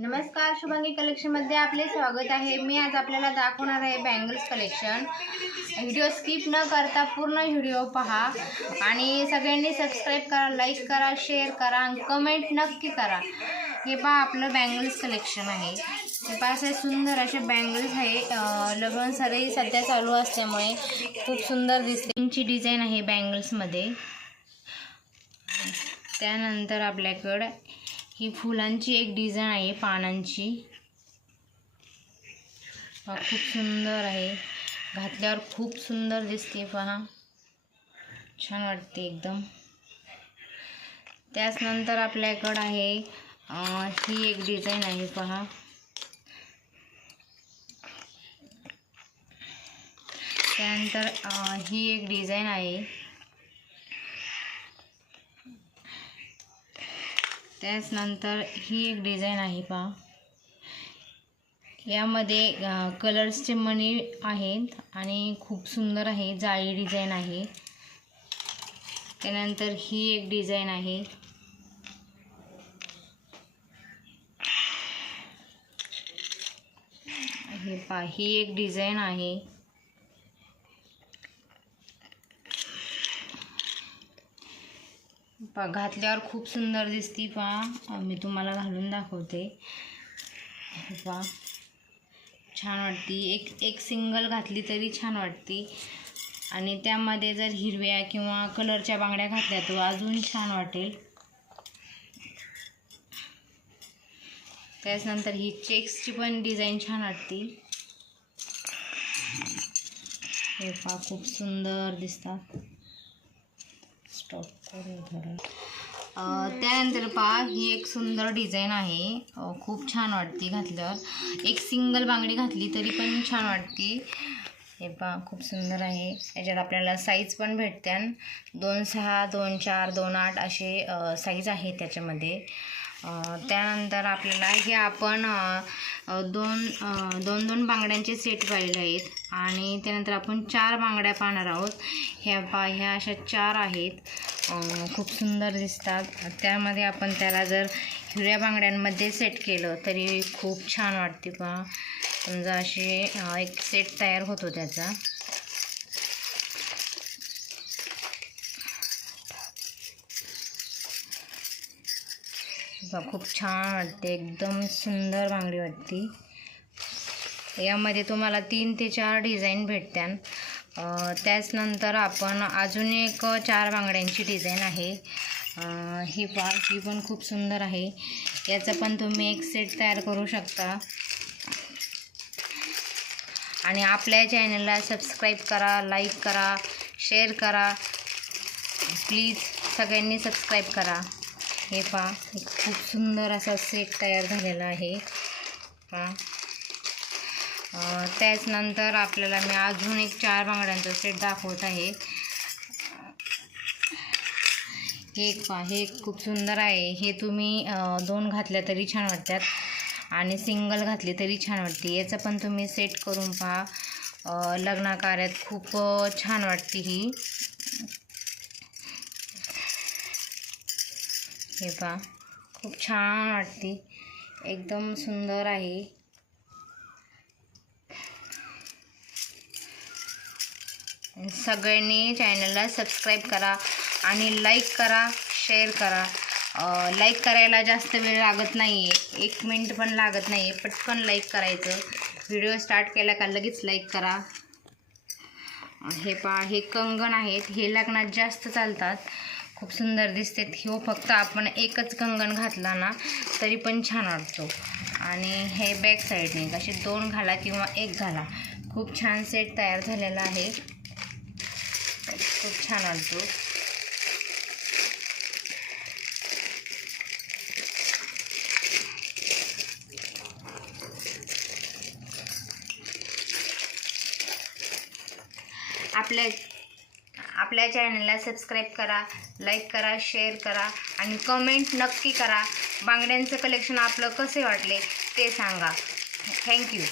नमस्कार, शुभांगी कलेक्शन मध्ये आपले स्वागत आहे। मी आज आपल्याला दाखवणार आहे बँगल्स कलेक्शन। व्हिडिओ स्किप न करता पूर्ण व्हिडिओ पहा आणि सगळ्यांनी सबस्क्राइब करा, लाईक करा, शेअर करा आणि कमेंट नक्की करा। हे पहा आपलं बँगल्स कलेक्शन आहे। हे पहा असे सुंदर असे बँगल्स आहे। लग्न सराई सध्या चालू असल्यामुळे खूप सुंदर दिसते। त्यांची डिझाइन आहे बँगल्स मध्ये। त्यानंतर आपल्याकडे ही फुलांची एक डिझाइन आहे पानांची। खूप सुंदर आहे, घातल्यावर खूप सुंदर दिसते। पहा, छान वाटते एकदम। त्याच नंतर आपल्याकडे आहे ही एक डिझाइन आहे। पहा, त्यानंतर ही एक डिझाइन आहे। त्याच नंतर ही एक डिझाइन आहे। पहा, यामध्ये कलर्सचे मणी आहेत आणि खूप सुंदर आहे, जाळी डिझाइन आहे। त्यानंतर ही एक डिझाइन आहे। हे पहा, ही एक डिझाइन आहे। पहा, घातल्यावर खूप सुंदर दिसती। पहा, मी तुम्हाला घालून दाखवते। पहा, छान वाटती। एक सिंगल घातली तरी छान वाटती आणि त्यामध्ये जर हिरव्या किंवा कलरच्या बांगड्या घातल्या तर अजून छान वाटेल। त्यानंतर ही चेक्सची पण डिझाइन छान वाटती। हे पहा, खूप सुंदर दिसतात। स्टॉप करू थोडं। त्यानंतर पहा, ही एक सुंदर डिझाइन आहे। खूप छान वाटते घातल्यावर। एक सिंगल बांगडी घातली तरी पण छान वाटते। हे पहा, खूप सुंदर आहे। याच्यात आपल्याला साईज पण भेटत्यान 2-6, 2-4, 2-8 असे साईज आहे त्याच्यामध्ये। त्यानंतर आपल्याला हे आपण दोन बांगड्यांचे सेट पाहिलेले आहेत आणि त्यानंतर आपण 4 बांगड्या पाहणार आहोत। ह्या अशा 4 आहेत। खूप सुंदर दिसतात। त्यामध्ये आपण त्याला जर हिरव्या बांगड्यांमध्ये सेट केलं तरी खूप छान वाटते। पहा, समजा असे एक सेट तयार होतो त्याचा। खूप छान वाटते, एकदम सुंदर बांगडी वाटते। यामध्ये तुम्हाला 3 ते 4 डिझाइन भेटत्यान। त्याच नंतर आपण अजून एक 4 बांगड्यांची डिझाइन आहे। ही पहा, ही पण खूप सुंदर आहे। याचा पण तुम्ही एक सेट तयार करू शकता आणि आपल्या चॅनलला सबस्क्राइब करा, लाईक करा, शेअर करा। प्लीज सगळ्यांनी सबस्क्राइब करा। हे पहा, एक खूप सुंदर असा सेट तयार झालेला आहे। पहा, त्याच नंतर आपल्याला मी अजून एक 4 बांगड्यांचा सेट दाखवत आहे। हे पहा, हे खूप सुंदर आहे। हे तुम्ही 2 घातल्या तरी छान वाटतात आणि सिंगल घातली तरी छान वाटते। याचं पण तुम्ही सेट करून पहा, लग्न कार्यात खूप छान वाटते ही। हे पहा, खूप छान वाटते, एकदम सुंदर आहे। सगळ्यांनी चॅनलला सबस्क्राइब करा आणि लाईक करा, शेअर करा। लाईक करायला जास्त वेळ लागत नाही आहे, 1 मिनिट पण लागत नाही आहे। पटकन लाईक करायचं। व्हिडिओ स्टार्ट केला का लगेच लाईक करा। हे पहा, हे कंगन आहेत। हे लग्नात जास्त चालतात, खूप सुंदर दिसतात। हो, फक्त आपण एकच कंगन घातला ना तरी पण छान वाटतो। आणि हे बॅक साईडने असे 2 घाला किंवा 1 घाला। खूप छान सेट तयार झालेला आहे, खूप छान वाटतो। आपल्या चॅनलला सबस्क्राइब करा, लाईक करा, शेअर करा आणि कमेंट नक्की करा। बांगड्यांचं कलेक्शन आपलं कसे वाटले ते सांगा। थँक्यू।